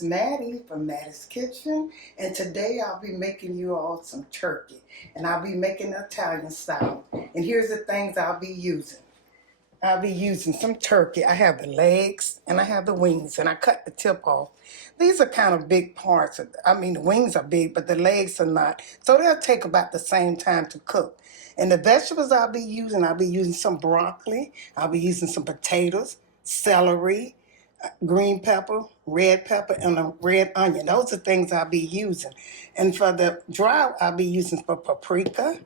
is Mattie from Mattie's Kitchen, and today I'll be making you all some turkey, and I'll be making Italian style. And here's the things I'll be using. I'll be using some turkey. I have the legs and I have the wings, and I cut the tip off. These are kind of big parts. I mean, the wings are big, but the legs are not. So they'll take about the same time to cook. And the vegetables I'll be using some broccoli. I'll be using some potatoes, celery, green pepper, red pepper, and a red onion. Those are things I'll be using. And for the dry, I'll be using for paprika.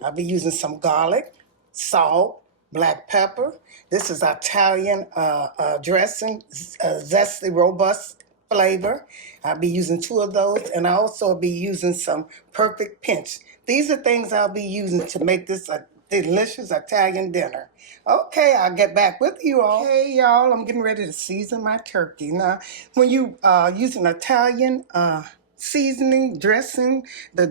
I'll be using some garlic, salt, black pepper. This is Italian dressing, zesty, robust flavor. I'll be using 2 of those, and I'll also be using some perfect pinch. These are things I'll be using to make this a delicious Italian dinner. Okay, I'll get back with you all. Hey, y'all, I'm getting ready to season my turkey. Now, when you use an Italian seasoning dressing, the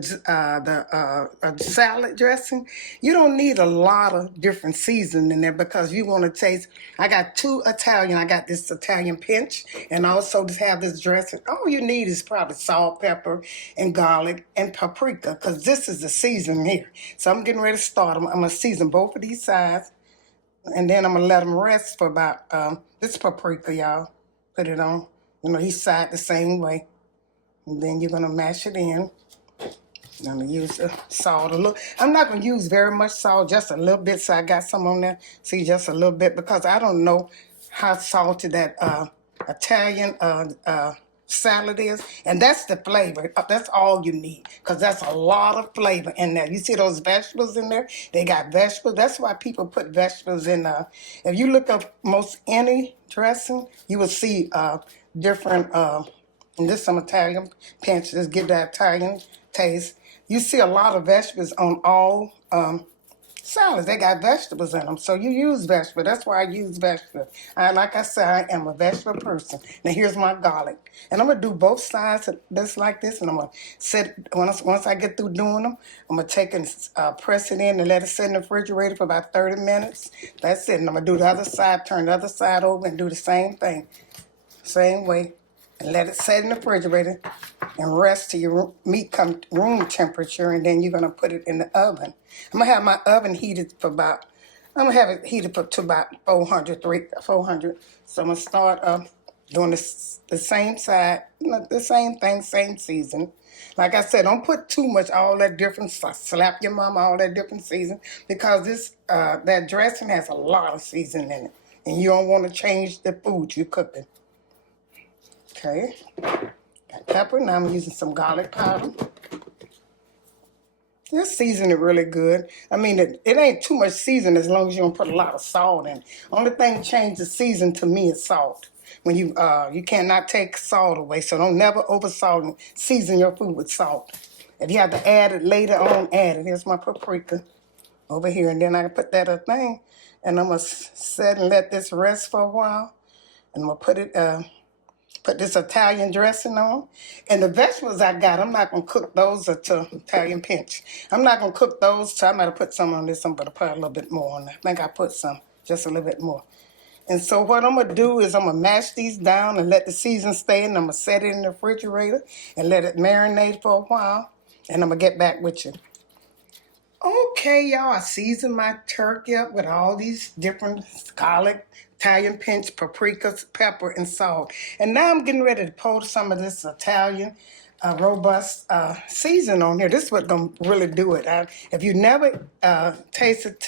salad dressing, you don't need a lot of different seasoning in there because you want to taste. I got 2 Italian. I got this Italian pinch, and also to have this dressing. All you need is probably salt, pepper, and garlic and paprika, because this is the season here. So I'm getting ready to start. I'm going to season both of these sides, and then I'm going to let them rest for about, this paprika, y'all. Put it on, each side the same way. And then you're going to mash it in. I'm going to use the salt a little. I'm not going to use very much salt, just a little bit. So I got some on there. See, just a little bit, because I don't know how salty that Italian salad is. And that's the flavor. That's all you need, because that's a lot of flavor in there. You see those vegetables in there? They got vegetables. That's why people put vegetables in. If you look up most any dressing, you will see different... and this some Italian pinch. Just give that Italian taste. You see a lot of vegetables on all salads. They got vegetables in them. So you use vegetables. That's why I use vegetables. Like I said, I am a vegetable person. Now here's my garlic. And I'm going to do both sides just like this. And I'm going to set, once I get through doing them, I'm going to take and press it in and let it sit in the refrigerator for about 30 minutes. That's it. And I'm going to do the other side, turn the other side over, and do the same thing. Same way. And let it set in the refrigerator and rest till your meat come room temperature, and then you're going to put it in the oven. I'm going to have my oven heated for about, to about 400. So I'm going to start doing the same side, the same thing, same season. Like I said, don't put too much, all that different, slap your mama, all that different season, because this that dressing has a lot of seasoning in it, and you don't want to change the food you're cooking. Okay, got pepper. Now I'm using some garlic powder. This season is really good. I mean, it ain't too much season as long as you don't put a lot of salt in. Only thing change the season to me is salt. When you cannot take salt away, so don't never over salt and season your food with salt. If you have to add it later on, add it. Here's my paprika over here, and then I put that other thing, and I'm gonna set and let this rest for a while, and I'm gonna put this Italian dressing on. And the vegetables I got, I'm not going to cook those to Italian pinch. I'm not going to cook those, so I might have put some on this. I'm going to put a little bit more on there. I think I put some, just a little bit more. And so what I'm going to do is I'm going to mash these down and let the season stay, and I'm going to set it in the refrigerator and let it marinate for a while, and I'm going to get back with you. Okay, y'all, I seasoned my turkey up with all these different garlic, Italian pinch, paprika, pepper, and salt. And now I'm getting ready to pour some of this Italian robust season on here. This is what's going to really do it. If you never tasted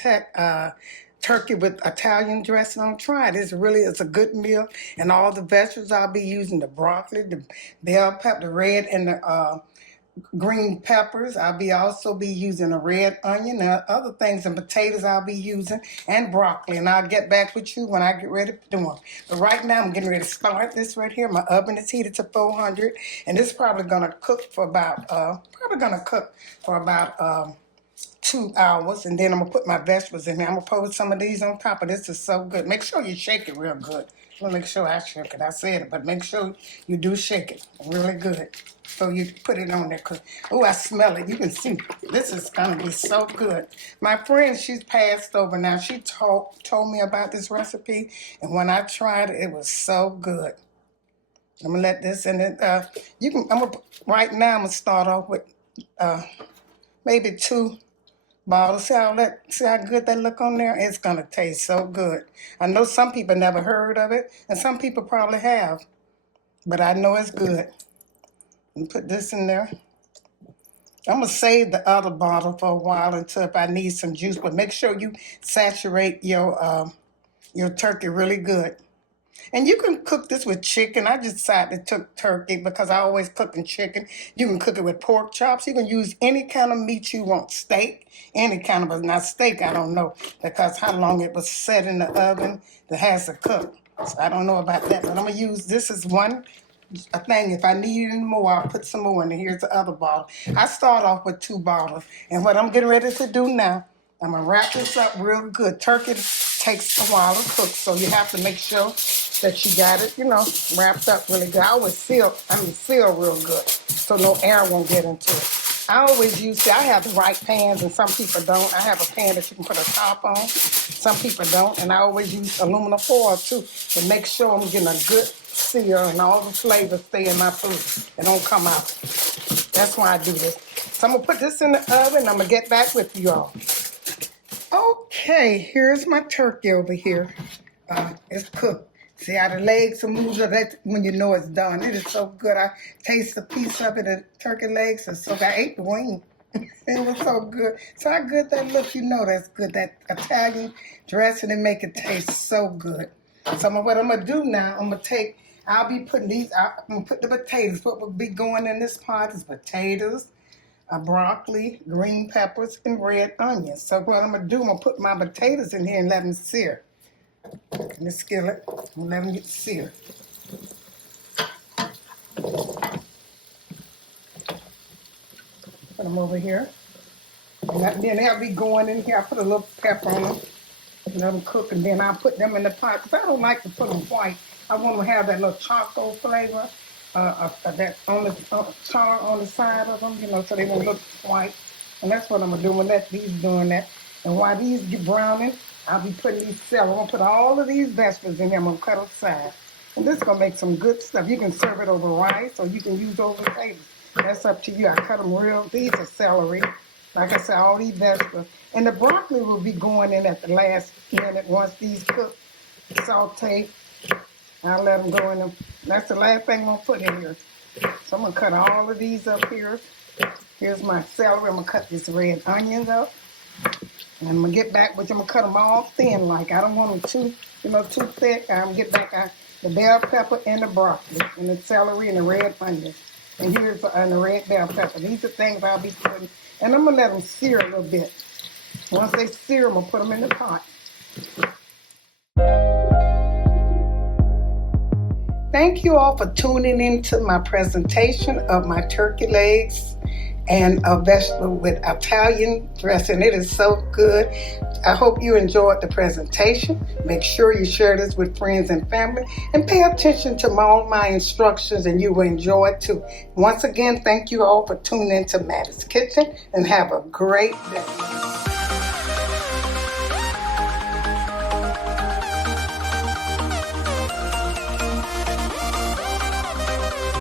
turkey with Italian dressing on, try it. It's a good meal. And all the vegetables I'll be using, the broccoli, the bell pepper, the red, and the green peppers. I'll also be using a red onion and other things, and potatoes I'll be using, and broccoli. And I'll get back with you when I get ready to do them. But right now I'm getting ready to start this right here. My oven is heated to 400, and this is probably going to cook for about 2 hours, and then I'm going to put my vegetables in there. I'm going to put some of these on top of this. Is so good. Make sure you shake it real good. I'm going to make sure I shake it. I said it, but make sure you do shake it really good. So you put it on there, because, oh, I smell it. You can see this is going to be so good. My friend, she's passed over now. She told me about this recipe, and when I tried it, it was so good. I'm gonna let this in it. Right now I'm gonna start off with maybe 2 bottles. See how good that look on there? It's gonna taste so good. I know some people never heard of it, and some people probably have, but I know it's good. And put this in there. I'm gonna save the other bottle for a while until if I need some juice, but make sure you saturate your turkey really good. And you can cook this with chicken. I just decided to cook turkey because I always cook in chicken. You can cook it with pork chops. You can use any kind of meat you want. Steak, any kind of, but not steak, I don't know, because how long it was set in the oven that has to cook. So I don't know about that, but I'm going to use this as one thing. If I need any more, I'll put some more in there. Here's the other bottle. I start off with 2 bottles. And what I'm getting ready to do now, I'm going to wrap this up real good. Turkey takes a while to cook, so you have to make sure that you got it, wrapped up really good. I always seal real good so no air won't get into it. I always I have the right pans and some people don't. I have a pan that you can put a top on. Some people don't. And I always use aluminum foil too to make sure I'm getting a good sear and all the flavors stay in my food and don't come out. That's why I do this. So I'm going to put this in the oven and I'm going to get back with you all. Okay, here's my turkey over here. It's cooked. See how the legs are moving? That's when you know it's done. It is so good. I taste a piece of it. The turkey legs are so good. I ate the wing. It was so good. So how good that look, that's good. That Italian dressing and make it taste so good. So what I'm going to do now, I'll be putting I'm going to put the potatoes. What will be going in this pot is potatoes, broccoli, green peppers, and red onions. So what I'm going to do, I'm going to put my potatoes in here and let them sear. In the skillet, and let them get seared. Put them over here. And then they'll be going in here. I put a little pepper on them, let them cook, and then I'll put them in the pot. Because I don't like to put them white. I want to have that little charcoal flavor, that on the char on the side of them, so they won't look white. And that's what I'm going to do. I'm going to let these doing that. And while these get browning, I'll be putting these celery. I'm going to put all of these vegetables in here. I'm going to cut aside. And this is going to make some good stuff. You can serve it over rice or you can use over potatoes. That's up to you. I cut them these are celery. Like I said, all these vegetables. And the broccoli will be going in at the last minute once these cook, saute. I'll let them go in them. That's the last thing I'm going to put in here. So I'm going to cut all of these up here. Here's my celery. I'm going to cut this red onions up. And I'm going to get back, but I'm going to cut them all thin like. I don't want them too thick. I'm going to get back the bell pepper and the broccoli and the celery and the red onions. And here's the red bell pepper. These are things I'll be putting. And I'm going to let them sear a little bit. Once they sear, I'm going to put them in the pot. Thank you all for tuning into my presentation of my turkey legs and a vegetable with Italian dressing. It is so good. I hope you enjoyed the presentation. Make sure you share this with friends and family and pay attention to all my instructions and you will enjoy it too. Once again, thank you all for tuning into Mattie's Kitchen and have a great day.